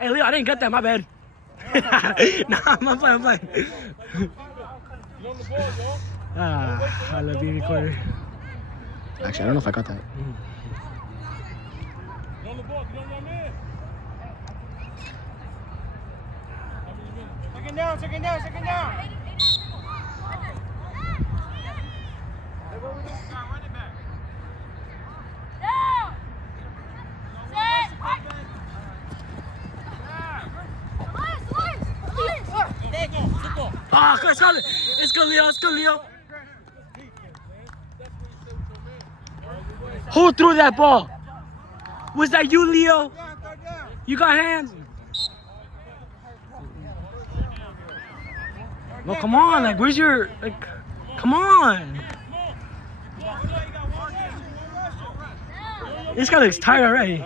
Hey, Leo, I didn't get that. My bad. Nah, I'm playing. I love you, recorder. Actually, I don't know if I got that. Second down. It's good, Leo. Who threw that ball? Was that you, Leo? You got hands? No, come on. Like, where's your... Like, come on. This guy looks tired already.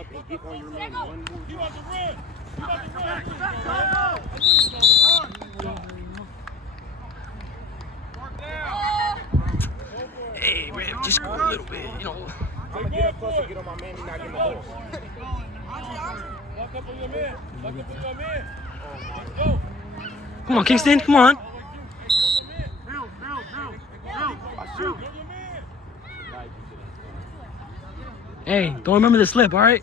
Hey, man, just go a little bit, you know. I'm gonna get up close and get on my man. He's not getting the ball. Come on, Kingston, come on. Hey, don't remember the slip, all right?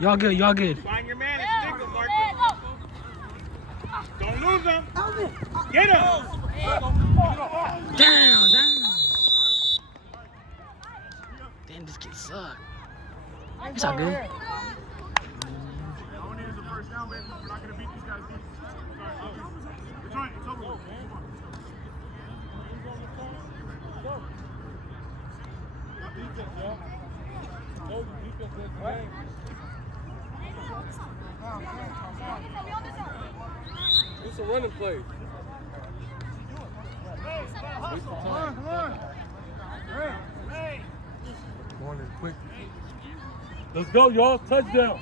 Y'all good. Find your man and stick him, Marcus. Don't lose him. Get him. Down. Damn, this kid sucks. It's all good. It's a running play. Come on. Morning, quick. Let's go, y'all. Touchdown.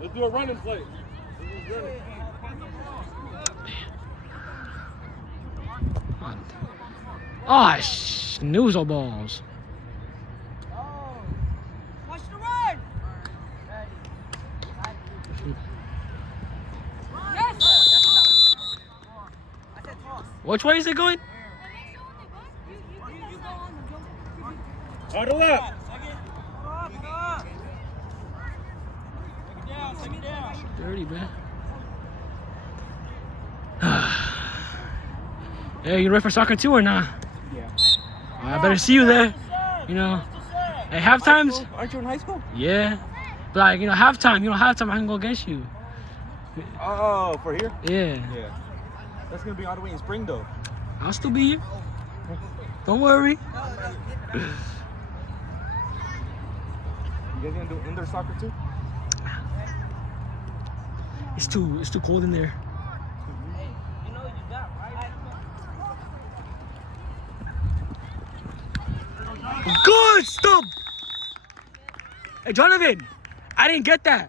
Let's do a running play. Oh, snoozle balls. Watch the run. Yes. Which way is it going? Huddle up. Dirty, man. Hey, you ready for soccer too or not? Yeah. I better see you there. You know. Hey, halftimes. Aren't you in high school? Yeah. But like, you know, halftime. Halftime I can go against you. Oh, for here? Yeah. Yeah. That's gonna be all the way in spring though. I'll still be here. Don't worry. You guys gonna do indoor soccer too? It's too cold in there. Good stop. Hey, Jonathan, I didn't get that.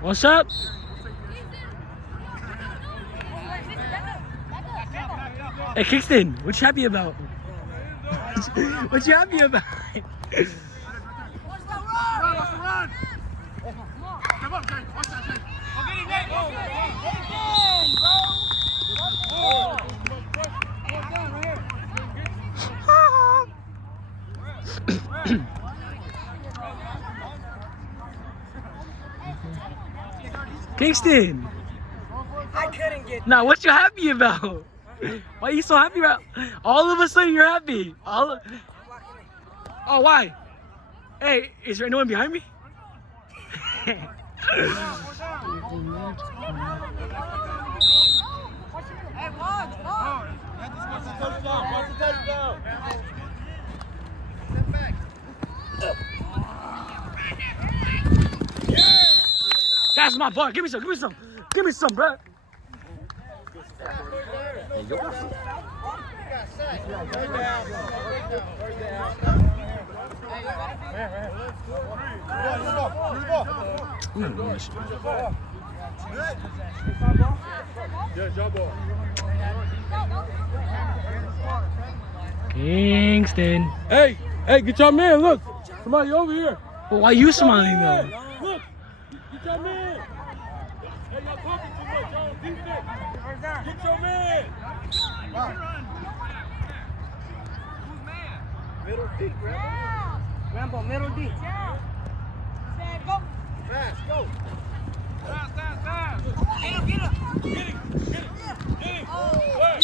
What's up? Hey, Kingston, what you happy about? What you happy about? Kingston! I couldn't get. Now, what you happy about? Why are you so happy about? All of a sudden, you're happy. Oh, why? Hey, is there anyone behind me? That's my ball. Give me some, bro. Hey, Kingston. Hey, get your man. Look, somebody over here. Well, why you smiling though? Look, get your man. Hey, y'all talking too much. Y'all on defense. Get your man. Middle deep, Rambo, middle deep. Sad, go. Fast, go. Fast. Get him. Get him. Flag.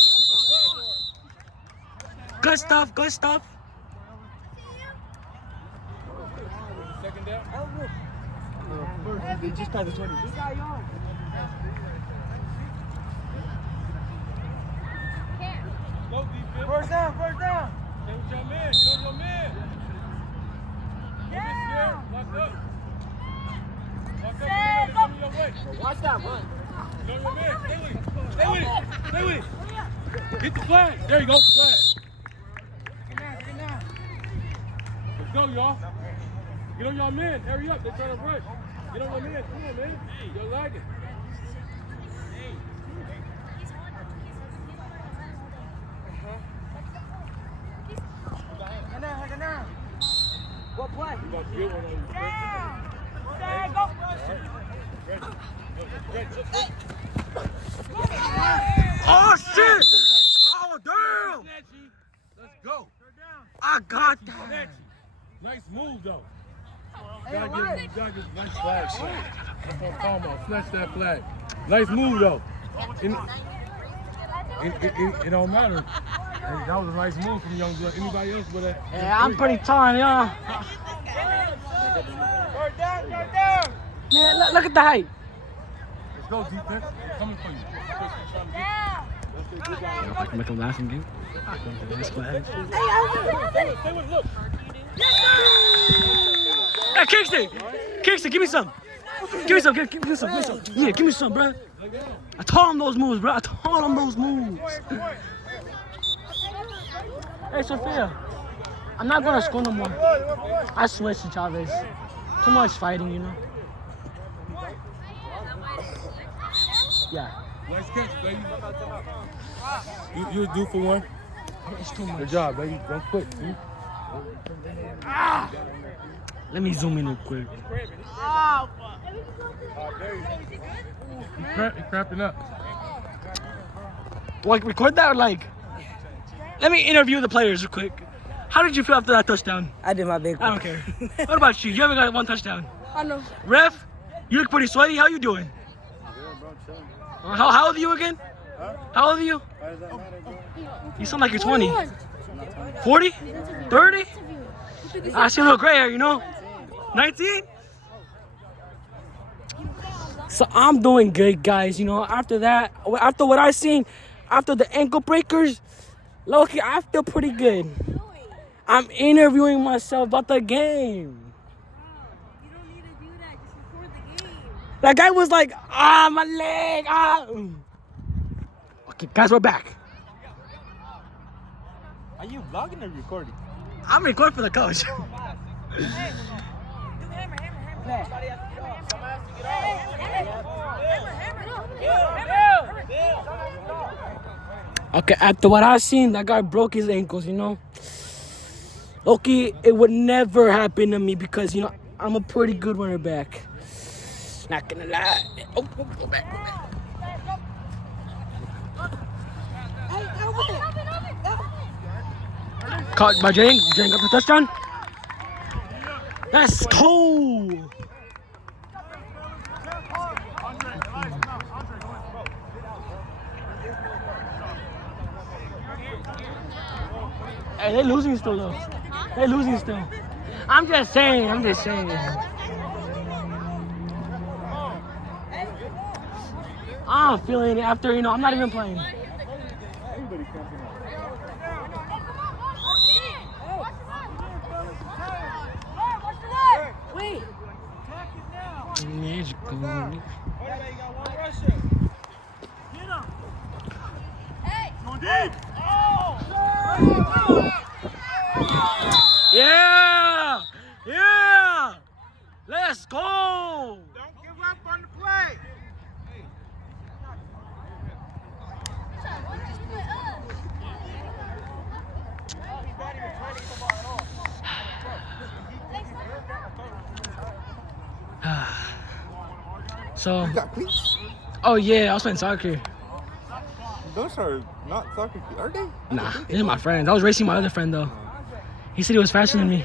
Good stuff. Second down. They just passed the 20. Go defense. First down. Stay with your man. Get on your man. Yeah. Lock up. Stand Get on your way. Watch that run. Get on your man. Stay with it. Get the flag. There you go. Flag. Get down. Let's go, y'all. Get on your man. Hurry up. They're trying to rush. Get on your man. Come on, man. You're lagging. Get down. What play? You about to get one on you. Down. Sad, go. Oh shit! Oh damn! Let's go. I got that. Nice move, though. Gotta get nice flag. That's what I'm talking about. Snatch that flag. Nice move, though. It don't matter. That was a nice move from young blood. Anybody else with that? Yeah, I'm pretty tired, y'all. Third down. Man, look at the height. Let's go, defense. Coming for you. Yo, if I can make him laugh again. Nice flag. Stay with it. Look. Hey, Kingston, give me some. Give me some. Yeah, give me some, bro. I taught him those moves, bro. Hey, Sophia, I'm not gonna score no more. I switched to Chavez. Too much fighting, you know. Yeah. Nice catch, baby. You was due for one. It's too much. Good job, baby. Don't quit. See? Let me zoom in real quick. He's cramping up. Do I record that or like? Let me interview the players real quick. How did you feel after that touchdown? I did my big I don't care. What about you? You haven't got one touchdown. I know. Ref, you look pretty sweaty. How you doing? How old are you again? How old are you? You sound like you're 20. 40? 30? I see a little gray hair, you know? 19? So I'm doing good, guys. You know, after that, after what I seen, after the ankle breakers, low-key, I feel pretty good. I'm interviewing myself about the game. You don't need to do that. Just record the game. That guy was like, my leg, Okay, guys, we're back. Are you vlogging or recording? I'm recording for the coach. Okay, after what I seen, that guy broke his ankles, you know. Okay, it would never happen to me because, you know, I'm a pretty good runner back. Not gonna lie. Oh, go back. Caught by Jane. Jane got the touchdown. Let's go. Hey, they're losing still though. They're losing still. I'm just saying. I'm feeling it after, you know, I'm not even playing. Wait. Magical. Go deep. So, You got cleats? oh yeah, I was playing soccer. Those are not soccer cleats, are they? Nah, these are my friends. I was racing my other friend though. He said he was faster than me.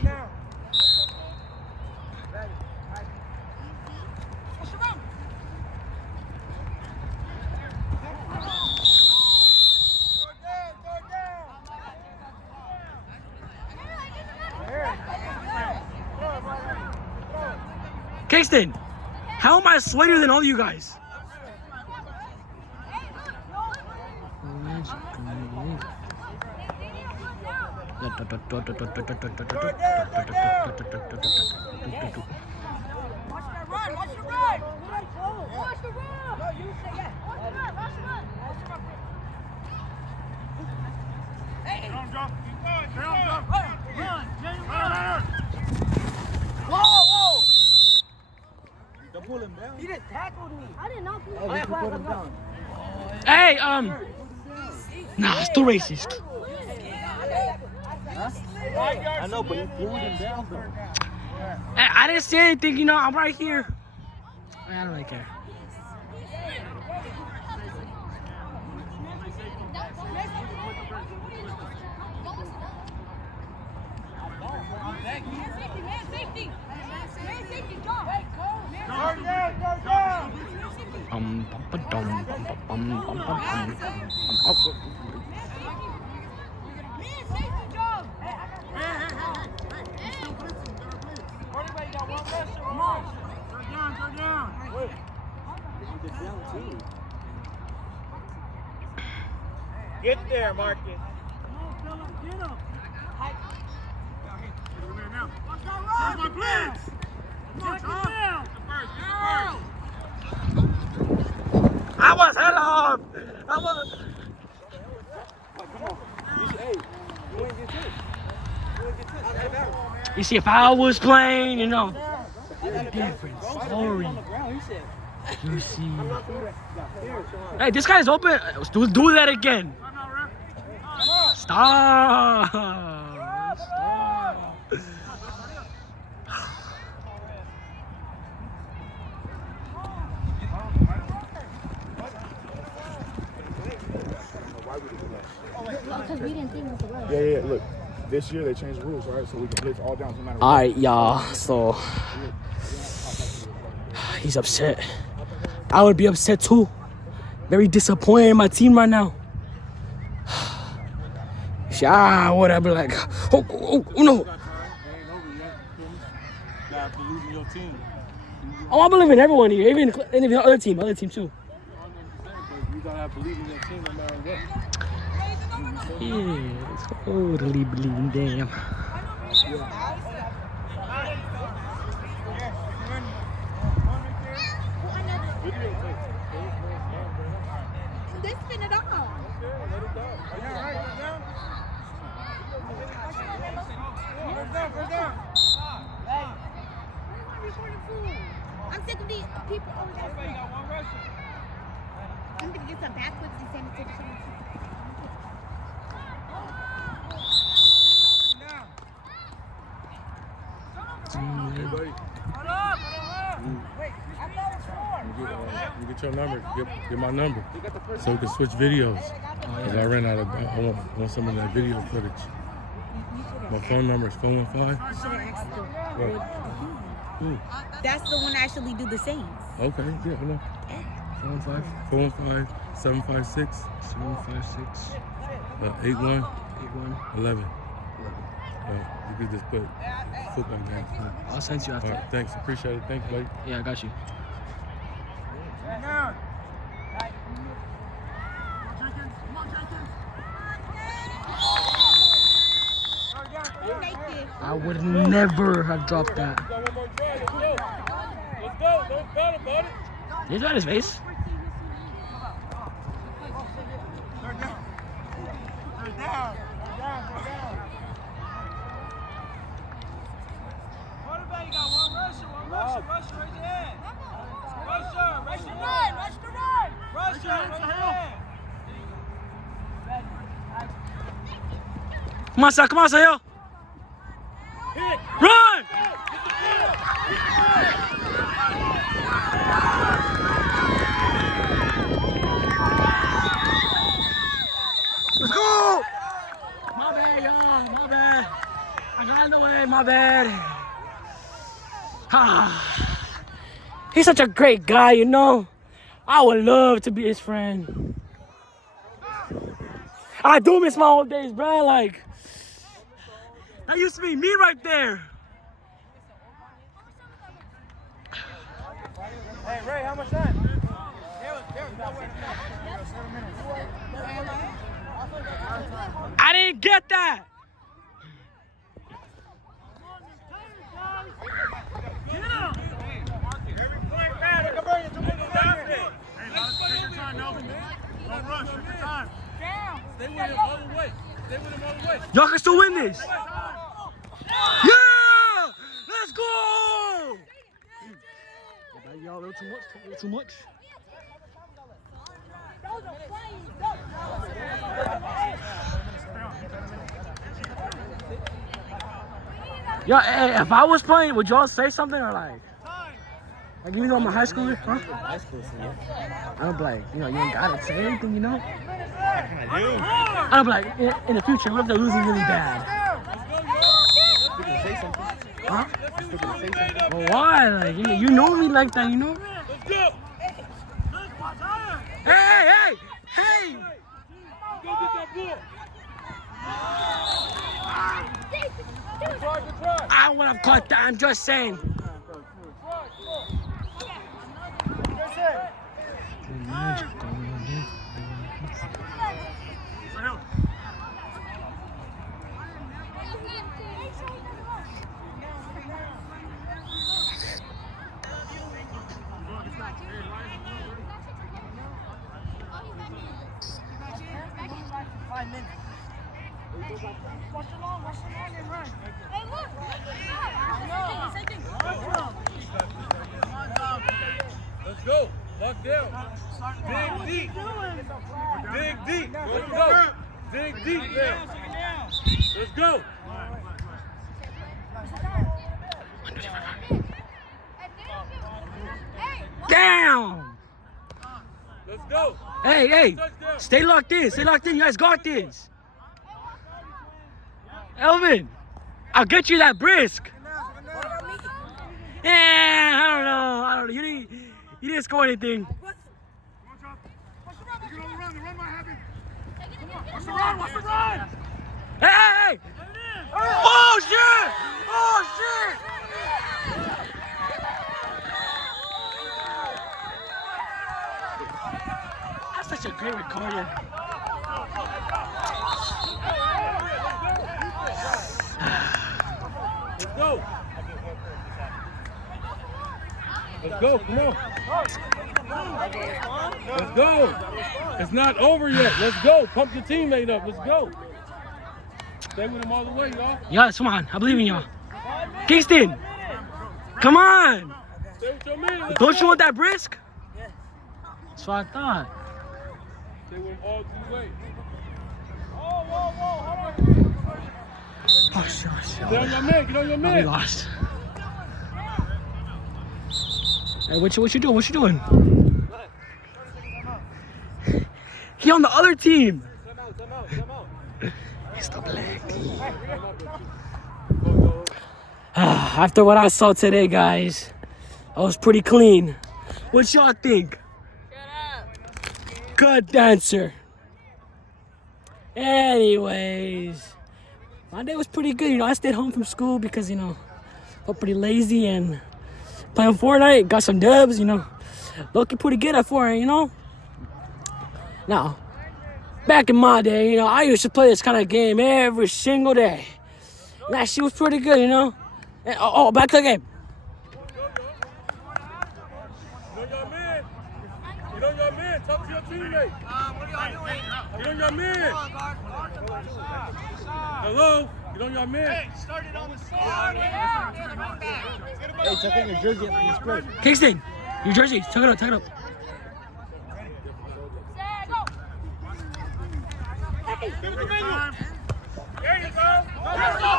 Kingston, how am I sweatier than all you guys? He just tackled me. I did not pull Oh, you put him down. Hey, nah, it's too racist. I know, but he pulled him down though. Hey, I didn't say anything, you know, I'm right here. I don't really care. Get there, Marcus. Where's my blitz? Come on, Tom. I was hell off. I was. You see, if I was playing, you know, different story. You see. Hey, this guy's open. Do that again. Stop. Stop. Because we didn't think it was a rush. Yeah, look. This year they changed the rules, right? So we can blitz all down no matter what. All right, y'all. So he's upset. I would be upset too. Very disappointed in my team right now. Whatever. Like, oh no. Oh, I believe in everyone here, even the other team too. You gotta have belief in that team no matter what. Yeah, totally believing them. They spin it off. I'm sick of these people over there. I'm gonna get some backwards and send it to the team. You get your number. Get my number. So we can switch videos. Because I ran out of. I want some of that video footage. My phone number is 415. That's the one that actually do the same. Okay, yeah, I know. 415 756 81 11. You could just put football game. I'll send you after. All right, thanks, appreciate it. Thank you, buddy. Yeah, I got you. I would never have dropped that. Let's go. Don't battle, buddy. He's got his face. Come on, Sahil. Run! I got in the way, my bad. Ah, he's such a great guy, you know. I would love to be his friend. I do miss my old days, bro. Like, that used to be me right there. Hey, Ray, how much time? I didn't get that. Y'all can still win this. Yeah! Let's go! Y'all a little too much. A little too much. Yo, hey, if I was playing, would y'all say something or like even though I'm a high schooler, huh? High school, I'm like, you don't gotta say anything, you know? I'm like, in the future, what if they're losing really bad? Say something. Huh? Say something. Well, why? Like, you know me like that, you know? Hey! Go get that ball. I would have caught that, I'm just saying. Let's go. Lock down. Dig deep. Dig deep. Let's go. Dig deep now. Let's go. Damn! Let's go. Hey! Stay locked in. Stay locked in. You guys got this. Elvin, I'll get you that brisk. Yeah, I don't know. You didn't score anything. What's the run? Hey! Oh shit! That's such a great recording. Let's go. Let's go. Come on. Let's go. It's not over yet. Let's go. Pump your teammate up. Let's go. Stay with him all the way, y'all. Yes, come on. I believe in y'all. Kingston, come on. Stay with your man. Let's Don't go. you want that brisk? That's what I thought. Stay with him all the way. Oh, shit. Stay on your man. Get on your Oh, we man. lost. Hey, what you doing? What you doing? He on the other team. He's the black team. After what I saw today, guys, I was pretty clean. What y'all think? Good dancer. Anyways, my day was pretty good. I stayed home from school because, felt pretty lazy and playing Fortnite. Got some dubs, Looking pretty good at Fortnite, Now, back in my day, I used to play this kind of game every single day. And that shit was pretty good, And, back to the game. Get on your man. Get on your man. Talk to your teammate. What are y'all doing? Get on your man. Hello? Get on your man. Hey, started on the side. Hey, check in your jersey after you scored. Kingston, your jersey. Tuck it up. There you go. Let's go.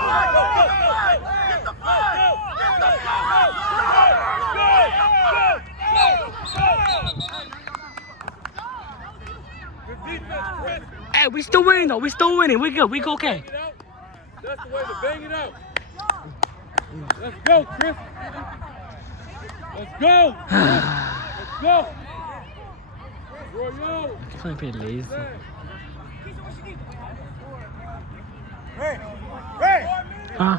Get the ball. Get the ball. Good defense, Chris. Hey, we still winning, though. We still winning. We good. We okay. That's the way to Bang it out. Let's go, Chris. Let's go. Let's go. Royale. I'm trying to play lazy. Huh?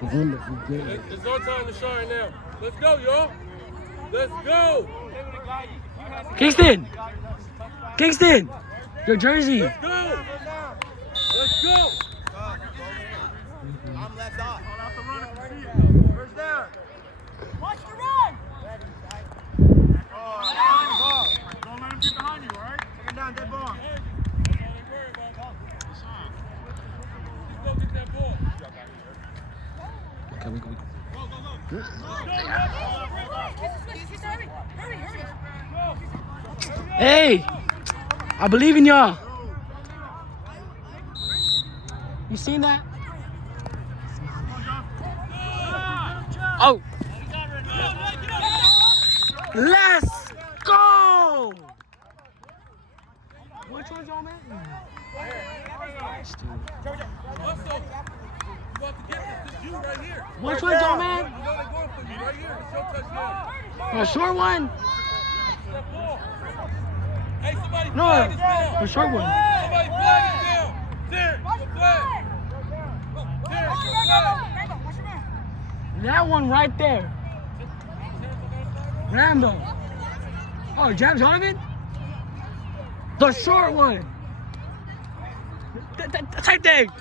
It's our time to shine now. Let's go, y'all. Let's go. Kingston! Kingston! Your jersey! Let's go. Let's go. I'm left off. First down. Watch the run. Don't let him get behind you, all right? Take him down, dead ball. Just go get that ball. Okay, we go. Hey! I believe in y'all. You seen that? Oh! Let's go! Which one's y'all, man? Also, you about to get this you right here. Which one's y'all, man? You know they're going for you right here. It's your touchdown. A short one? That ball. Hey, somebody No, flag us down. a short one. Somebody flag us down. Derek, your flag. Derek, your flag. That one right there. Rambo. Oh, James Donovan? The short one. The tight thing.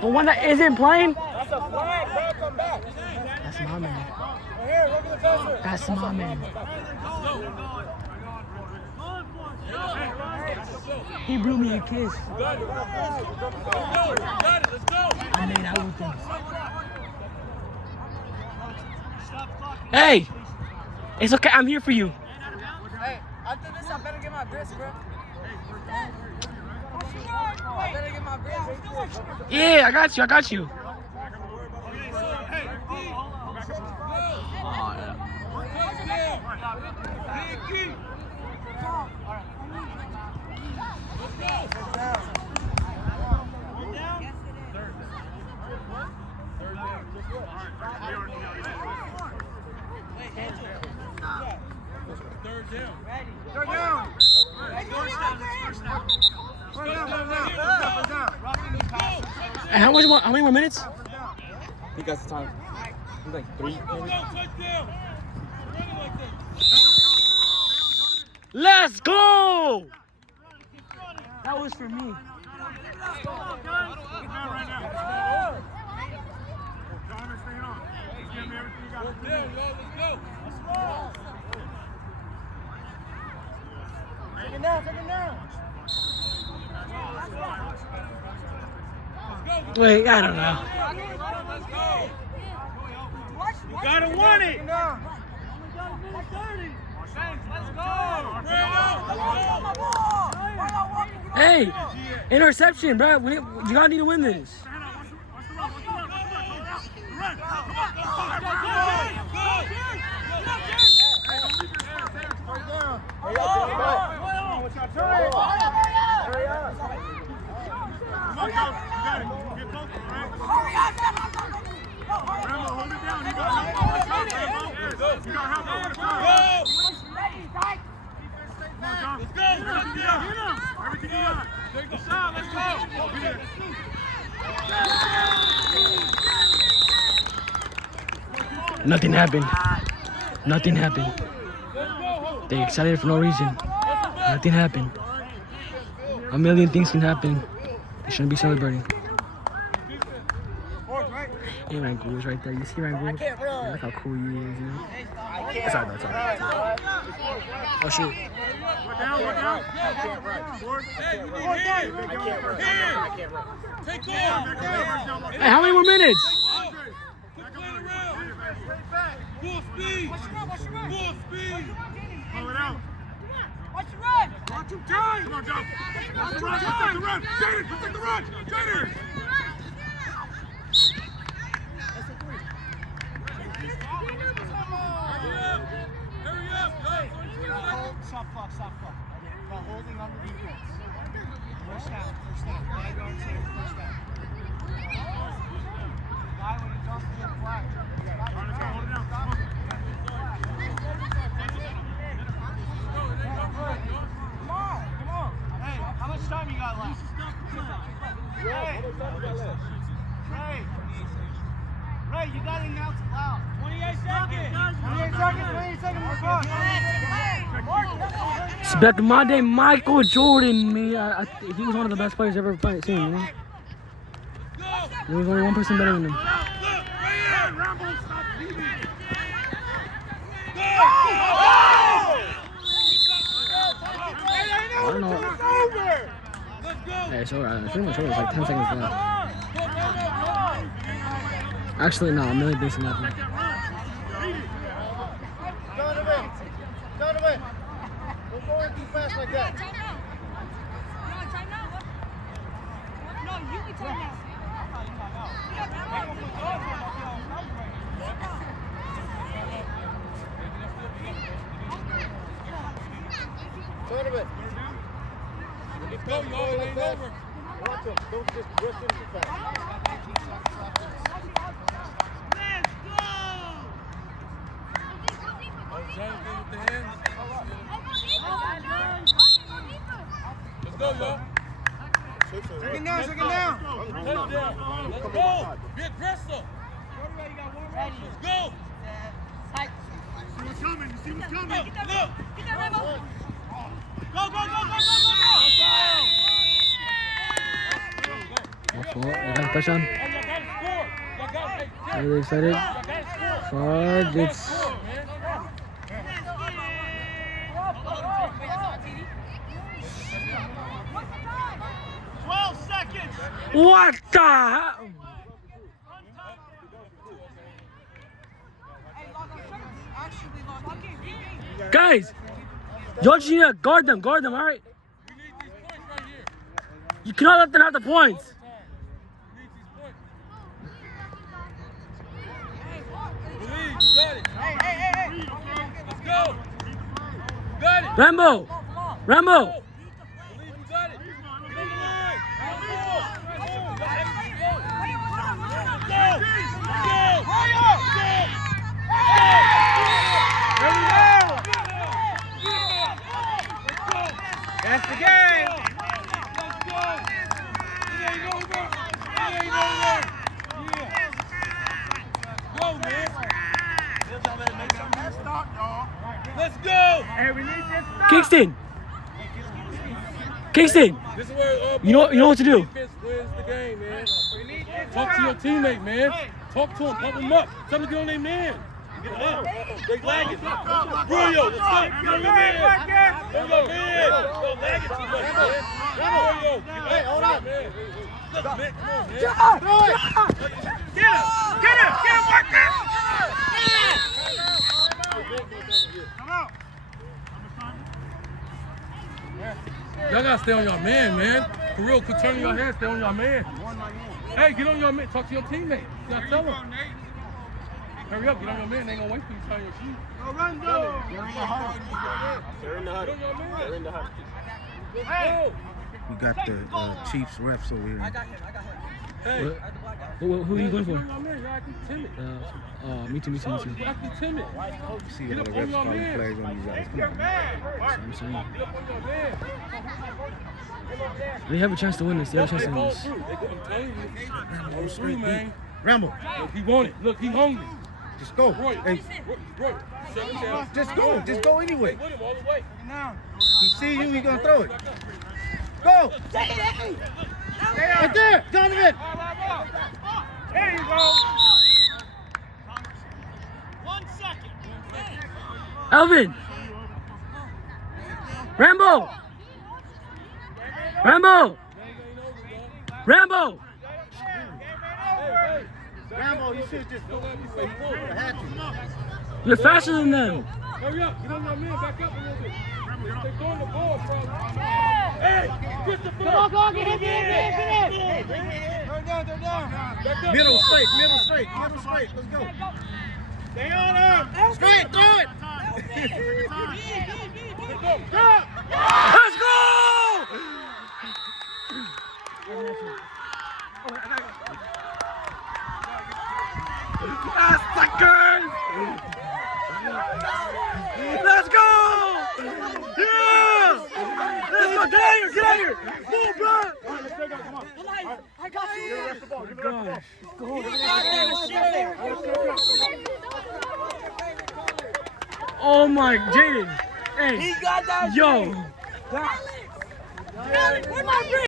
The one that isn't playing? That's a flag, bro. Come back. That's my man. Here, look at the passer. That's my man. He blew me a kiss. Got it. Let's go. I made out with him. Hey! It's okay, I'm here for you. Hey, after this, I better get my grits, bro. I better get my grits. Yeah, I got you, I got you. Third down. Third down. And how many more minutes? He got the time. He's like 3 Let's go, touchdown. Running like this. Let's go! That was for me. Fourth down, y'all. Let's go. Take it down, take it down. Wait, I don't know. Let's go. You gotta want it. Hey, interception, bro. You gotta need to win this. Nothing happened. Nothing happened. They excited for no reason. Nothing happened. A million things can happen. They shouldn't be celebrating. Hey, Rangoon is right there. You see Rangoon? Yeah, look how cool he is. You know? It's all right, it's all right. Oh, shoot. Hey, how many more minutes? Full speed! Full speed! Pull it out. Watch the run. Watch him time. Come on, Joe. Watch the run. Protect the run. Jaders, protect the run. Jaders. holding on the defense. First down. 5 yards here, first down. Guy, when he's on the flag. Hold it down. Come on. Hey, how much time you got left? Ray, you got to announce it loud. 28 seconds. 28 seconds. It's back in my day, Michael Jordan, me. He was one of the best players I've ever seen, man. There was only one person better than him. I don't know. Hey, it's over. It's pretty much over. It's like 10 seconds left. Actually, no, I'm really basing that. Donovan. We're going too fast like that. No, you can time out. Donovan. Let's go, y'all. It ain't over. Watch him. Don't just rush him too fast. Jonathan with the hands. Let's go, y'all. Second down. Touchdown. Let's go. Be aggressive. Let's go. See what's coming. You see what's coming. Look. Go. You got a touchdown? Are you excited? Fudge, it's... 12 seconds. What the hell? Guys, y'all just need to guard them, all right? We need these points right here. You cannot let them have the points. We need these points. Believe, you got it. Let's go. You got it. Rambo! Believe, you got it. Get on the line. That's the game. Let's go. It ain't over. Go, man. Let's go. Hey, we need this stop. Kingston! This is where You know what to do. defense wins the game, man. Talk to your teammate, man. Talk to him, pump him up. Tell them to get on their man. Get him up. They lagging. Julio, let's go. Get on your man. Get on your man. Don't lag it too much, man. Julio, hey, hold on, man. Look, man, come on, man. Get him, work it. Come out. Y'all gotta stay on your man. For real, quit turning your head, stay on your man. Hey, get on your man. Talk to your teammate. You gotta tell him. Hurry up, get on your man. They ain't gonna wait for you to tie your shoe. Go run, go. They're in the huddle. Get on your man. They're in the huddle. Let's go. We got the Chiefs refs over here. Hey. Who are you going Get for? on your man. You're acting timid. Me too. You're acting timid. You see Get how up the on refs your calling man. flags on these guys. Come on. That's what I'm saying. Get up on your man. They have a chance to win this. They have a chance to win Fall this. through. I'm telling you. Fall through, man. Rambo, Look, he want it. Look, he hungry. just go. Roy, Hey, Roy, shut him down. just go. Just go anyway. With him all the way. He see you, he gonna throw it. Go. Right there, Donovan. There you go. 1 second. Elvin! Rambo! Hey, Rambo, you should just go anyway. You had to. You're faster than them. hurry up. Get on your man. Back up a little bit. They're throwing the ball, bro. Hey, Christopher. Come on, get him. They're down. Back up. Middle straight. Let's go. Stay on him. Straight, throw it. Let's go. Let's go! here! Get out of here! Move, bro! All right, let's take it. Come on. All right. I got Give the you! rest the ball. Give the rest the ball. Gosh. Go. Oh my, Jaden. Hey. He got that. Yo. Where's my